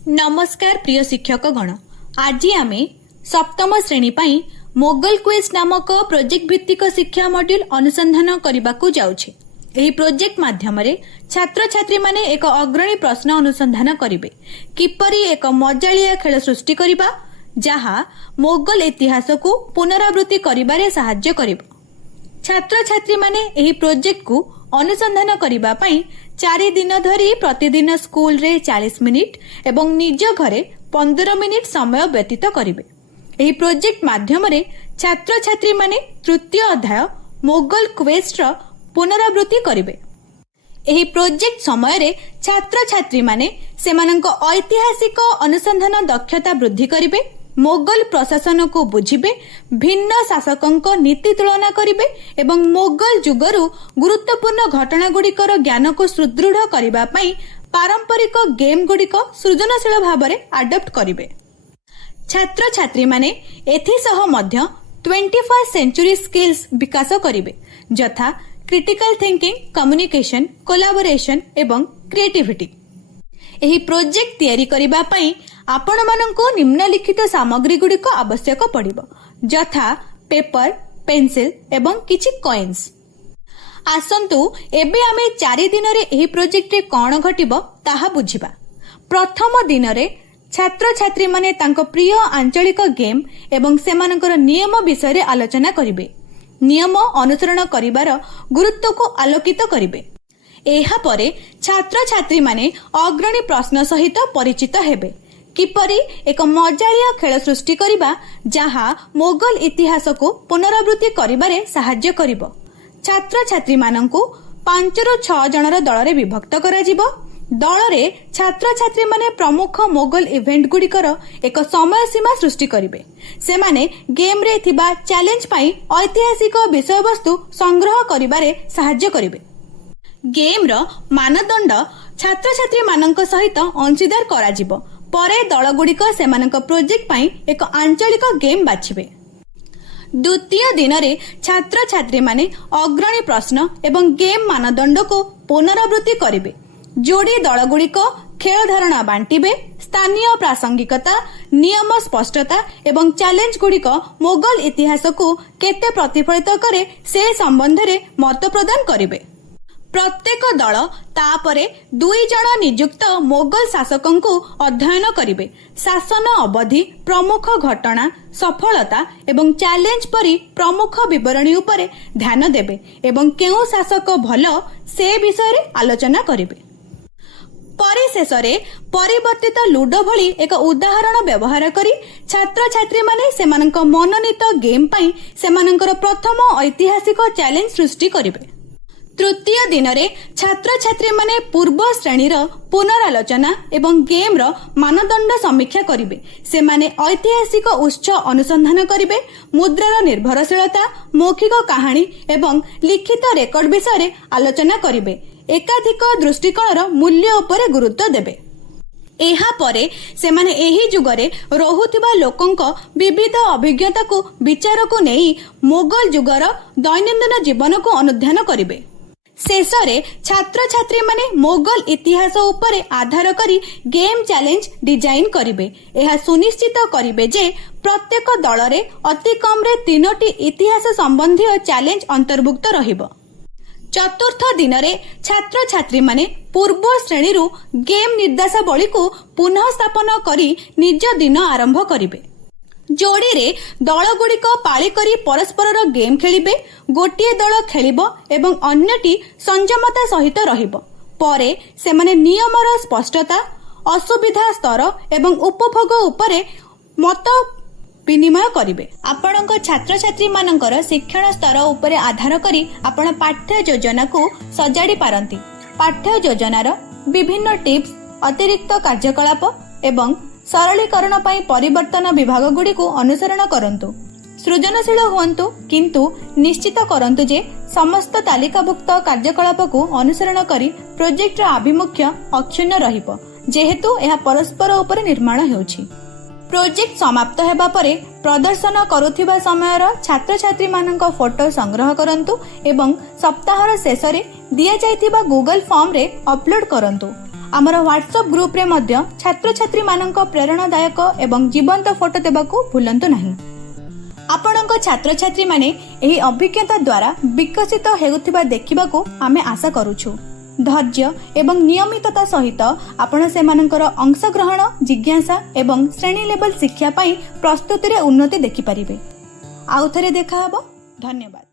नमस्कार प्रिय शिक्षक गण। आज आम सप्तम श्रेणी पाई मोगल क्विज नामक प्रोजेक्ट भित्तिक शिक्षा मॉड्यूल अनुसंधान करने को जाउछे। एही प्रोजेक्ट माध्यम छात्र छात्री माने एक अग्रणी प्रश्न अनुसंधान करिवे किपरि एक मजालिया खेल सृष्टि करिबा जहा मोगल इतिहास को पुनरावृत्ति करिबारे सहाय्य करिबो। छात्र छात्री माने एही प्रोजेक्ट को अनुसंधान करिबा पई 4 दिन धरी प्रतिदिन स्कूल रे 40 मिनिट एवं निज घरे 15 मिनिट समय व्यतीत करिवे। एही प्रोजेक्ट माध्यम रे छात्र छात्री माने तृतीय अध्याय मोगल क्वेस्ट र पुनरावृत्ति करिवे। एही प्रोजेक्ट समय रे छात्र छात्री माने सेमानंक ऐतिहासिक अनुसंधान दक्षता वृद्धि करिवे, मोगल प्रशासन को बुझिबे, भिन्न शासकंक नीति तुलना करिवे एवं मोगल जुगरु गुरुत्वपूर्ण घटना गुड़िकर ज्ञान को सुदृढ़ करिबा पई पारंपरिक गेम गुड़िक सृजनशील भाबरे अडॉप्ट करिवे। छात्र छात्री माने एथि सह मध्य 21st सेंचुरी स्किल्स विकास करिवे यथा क्रिटिकल थिंकिंग, कम्युनिकेशन, कोलैबोरेशन एवं क्रिएटिविटी। एही प्रोजेक्ट तैयारी करिबा पई आपण माननको निम्नलिखित सामग्री गुड़िक आवश्यक पड़िबो यथा पेपर, पेंसिल एवं किछि कॉइन्स। आसंतु एबे आमे 4 दिन रे एही प्रोजेक्ट रे कोन घटिबो ताहा बुझिबा। प्रथम दिन रे छात्र छात्री माने तांको प्रिय आंचलिक गेम एवं सेमानकर नियम विषय रे आलोचना करिवे। नियम अनुसरण करिवार गुरुत्व को आलोकित करिवे। एहा परे छात्र छात्री माने अग्रणी प्रश्न सहित परिचित हेबे किपरि एक मजालिया खेल सृष्टि करिबा जहा मोगल इतिहास को पुनरावृत्ति करिबारे सहाय्य करिबो। छात्र छात्री माननकु 5 ରୁ 6 जनर दल रे विभक्त करा जिवो। दल रे छात्र छात्री माने प्रमुख मोगल इवेंट गुड़िकर एक समय सीमा सृष्टि करिवे। से माने गेम रे थिबा चैलेंज पाई ऐतिहासिक विषय वस्तु संग्रह करिबारे सहाय्य करिवे। गेम रो मानदंड छात्र छात्री माननक सहित अंशीदार करा जिवो। परे दल गुड़िक सेमानक प्रोजेक्ट पाई एक आंचलिक गेम बाछिबे। द्वितीय दिन रे छात्र छात्री माने अग्रणी प्रश्न एवं गेम मानदंड को पुनरावृत्ति करिवे। जोड़ी दल गुड़िक खेल धारणा बांटिबे। स्थानीय प्रासंगिकता, नियम स्पष्टता एवं चैलेंज गुड़िक मोगल इतिहास को केते प्रतिफलित करे से संबंध रे मत प्रदान करिवे। प्रत्येक दल तापरे 2 जण नियुक्त मोगल शासकंकु अध्ययन करिवे। शासन अवधि, प्रमुख घटना, सफलता एवं चैलेंज परी प्रमुख विवरणी उपरे ध्यान देबे एवं केउ शासक भलो से विषय रे आलोचना करिवे। परिशेषरे परिवर्तित लूडो भली एक उदाहरण व्यवहार करी छात्र छात्री माने सेमानक मनोनीत गेम पाई सेमानकर प्रथम ऐतिहासिक चैलेंज सृष्टि करिवे। तृतीय दिन रे छात्र छात्री माने पूर्व श्रेणीर पुनरालोचना एवं गेम रो मानदंड समीक्षा करिवे। से माने ऐतिहासिक उत्स अनुसंधान करिवे, मुद्रार निर्भरशीलता, मौखिक कहानी एवं लिखित रेकर्ड विषय रे आलोचना करिवे। एकाधिक दृष्टिकोणर मूल्य उपरे गुरुत्व देबे। एहा परे सेमाने एही जुगरे रहुथिबा लोकंक विविध अभिज्ञता को विचार को नेई मोगल जुगर दैनंदिन जीवन को अनुध्यान करिवे। शेषरे छात्र छात्री माने मोगल इतिहास उपरे आधार करी गेम चैलेंज डिजाइन करिवे। एहा सुनिश्चित करिवे जे प्रत्येक दल रे अति कम रे 3टी इतिहास संबंधी चैलेंज अंतर्भुक्त रहिबो। चतुर्थ दिन रे छात्र छात्री माने पूर्व श्रेणी रु गेम निर्देशावली को पुनः स्थापन करी निज दिन आरंभ करिवे। जोड़ी रे दल गुड़िक पाली करी परस्पर गेम खेलिबे। गोटिए दल खेलिबो एवं अन्यटी संयमता सहित रहिबो। परे सेमाने नियमर स्पष्टता, असुविधा स्तर एवं उपभोग उपरे मत विनिमय करिवे। आपणक छात्र छात्री मानकर शिक्षण स्तर उपरे आधार करी आपण पाठ्य योजना को सजाड़ी पारंती। पाठ्य योजनार विभिन्न टिप्स, अतिरिक्त कार्यकलाप एवं सरलीकरण पाई परिवर्तन विभाग गुड़ी को अनुसरण करंतु। सृजनशील हुंतु किंतु निश्चित करंतु जे समस्त तालिकाभुक्त कार्यकलाप को अनुसरण करी प्रोजेक्ट आभिमुख्य अक्षुण्ण रहिबो जेहेतु यह परस्पर उपर निर्माण हेउछि। प्रोजेक्ट समाप्त हेबा परे प्रदर्शन करुथिबा समयर छात्र छात्री मानक फोटो संग्रह करंतु एवं सप्ताहर शेष रे दिया जाइथिबा गूगल फॉर्म रे अपलोड करंतु। आमर व्हाट्सएप ग्रुप रे मध्य छात्र छात्री मानक प्रेरणादायक एवं जीवंत फोटो देबाकू भूलंतु नहीं। आपणक छात्र छात्री माने एही अभिज्ञता द्वारा विकसित हेउथिबा देखिबाकू आमे आशा करूछु। धैर्य एवं नियमितता सहित आपण सेमानकर अंशग्रहण जिज्ञासा एवं श्रेणी लेवल शिक्षा पाई प्रस्तुति रे उन्नति देखि परिबे। आउ थरे देखा हबो। धन्यवाद।